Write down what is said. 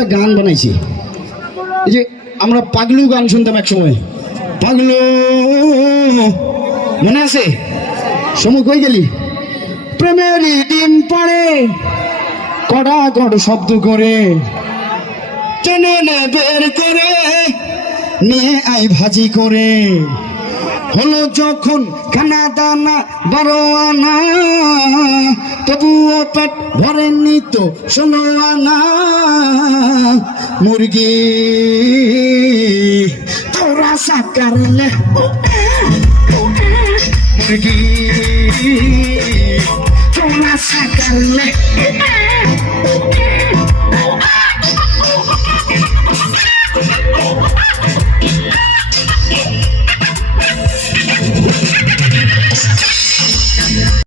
একটা গান বানাইছি, এই যে আমরা পাগলু গান শুনতাম এক সময়, পাগলু মনে আছে? সমু কই গেলি? প্রেমেরই দিন পড়ে কড়া কড় শব্দ করে টেনে নে বের করে নিয়ে আই ভাজি করে। হলো যখন খানা দানা 12 আনা, তবুও পেট ভরেনি তো 16 আনা। মুরগি তোরা সাকারলে, মুরগি তোরা সাকারলে